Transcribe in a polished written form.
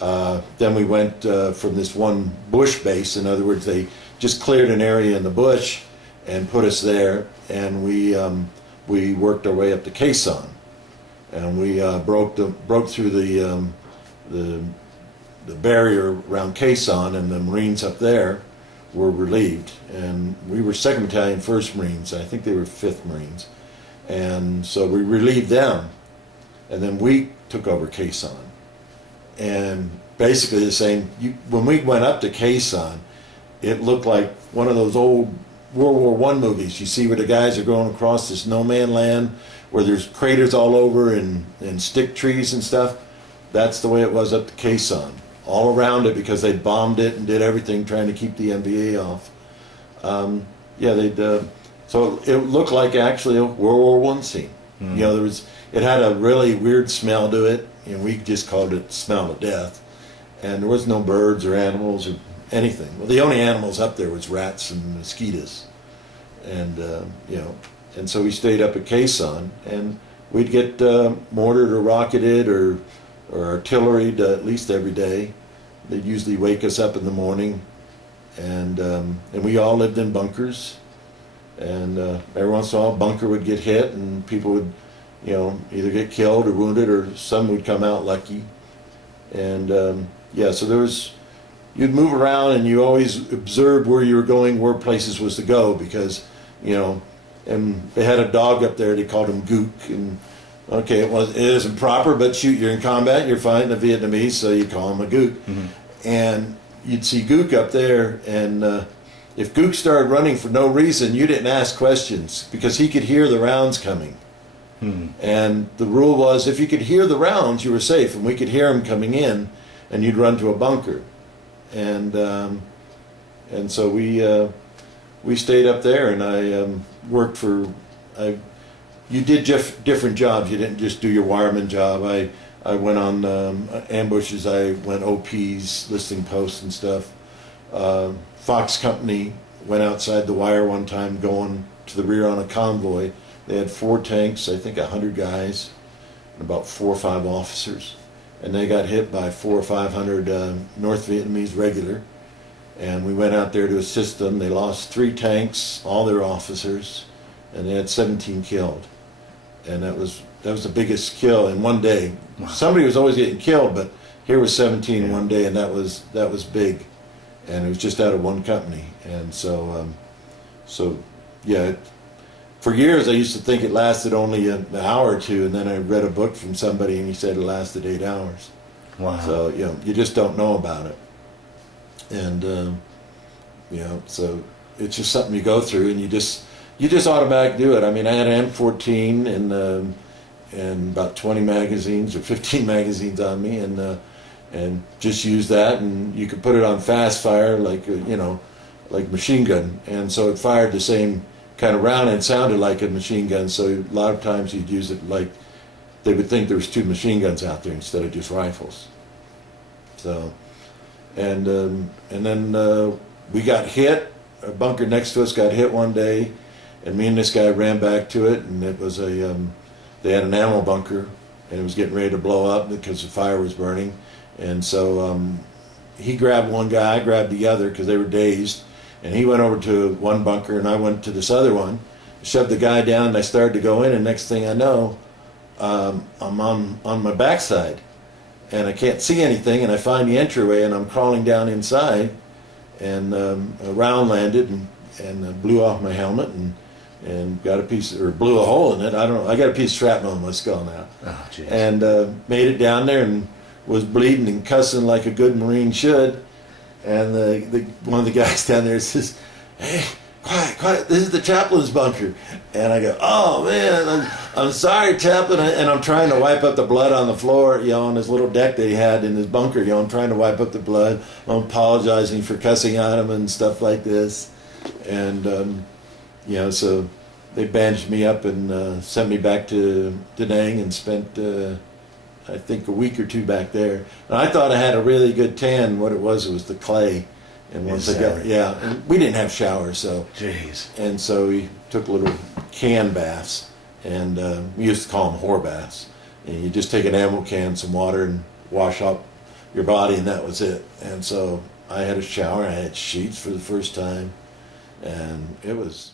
Then we went from this one bush base. In other words, they just cleared an area in the bush and put us there, and we worked our way up to Khe Sanh, and we broke through the barrier around Khe Sanh, and the Marines up there were relieved, and we were 2nd Battalion, 1st Marines. I think they were 5th Marines, and so we relieved them, and then we took over Khe Sanh. And basically the same. When we went up to Khe Sanh, it looked like one of those old World War I movies. You see where the guys are going across this no man land, where there's craters all over and stick trees and stuff. That's the way it was up to Khe Sanh, all around it, because they bombed it and did everything trying to keep the NVA off. So it looked like actually a World War I scene. You know, it had a really weird smell to it, and we just called it smell of death. And there was no birds or animals or anything. Well, the only animals up there was rats and mosquitoes, and and so we stayed up at Khe Sanh, and we'd get mortared or rocketed or artilleried at least every day. They'd usually wake us up in the morning, and we all lived in bunkers, and every once in a while a bunker would get hit, and people would, either get killed or wounded, or some would come out lucky, and so there was. You'd move around, and you always observed where you were going, where places was to go, because, and they had a dog up there, they called him Gook, and okay, it isn't proper, but shoot, you're in combat, you're fighting the Vietnamese, so you call him a Gook. And you'd see Gook up there, and if Gook started running for no reason, you didn't ask questions, because he could hear the rounds coming. And the rule was, if you could hear the rounds, you were safe, and we could hear them coming in, and you'd run to a bunker. And so we stayed up there, and I worked for. You did different jobs. You didn't just do your wireman job. I went on ambushes. I went OPs, listing posts and stuff. Fox Company went outside the wire one time, going to the rear on a convoy. They had 4 tanks, I think 100 guys, and about 4 or 5 officers. And they got hit by 400 or 500 North Vietnamese regular, and we went out there to assist them. They lost 3 tanks, all their officers, and they had 17 killed, and that was the biggest kill in one day. Wow. Somebody was always getting killed, but here was 17 in one day, and that was big, and it was just out of one company. And so for years I used to think it lasted only an hour or 2, and then I read a book from somebody and he said it lasted 8 hours. Wow. So you just don't know about it, and so it's just something you go through, and you just automatically do it. I mean, I had an M14 and about 20 magazines or 15 magazines on me, and just use that, and you could put it on fast fire like machine gun, and so it fired the same kind of round and sounded like a machine gun. So a lot of times you'd use it like they would think there was 2 machine guns out there instead of just rifles. So, and then we got hit. A bunker next to us got hit one day, and me and this guy ran back to it, and it was they had an ammo bunker, and it was getting ready to blow up because the fire was burning, and so he grabbed one guy, I grabbed the other because they were dazed. And he went over to one bunker, and I went to this other one, shoved the guy down, and I started to go in, and next thing I know, I'm on my backside, and I can't see anything, and I find the entryway, and I'm crawling down inside, and a round landed and blew off my helmet, and got blew a hole in it. I don't know. I got a piece of shrapnel in my skull now. Oh, jeez. And made it down there and was bleeding and cussing like a good Marine should. And one of the guys down there says, "Hey, quiet, this is the chaplain's bunker." And I go, "Oh man, I'm sorry, chaplain." And I'm trying to wipe up the blood on the floor, on his little deck that he had in his bunker. I'm trying to wipe up the blood. I'm apologizing for cussing at him and stuff like this. And so they bandaged me up and sent me back to Da Nang and spent I think a week or 2 back there. And I thought I had a really good tan. What it was the clay. And once I got, and we didn't have showers, so. Jeez. And so we took little can baths, and we used to call them whore baths. And you just take an ammo can, some water, and wash your body, and that was it. And so I had a shower, I had sheets for the first time, and it was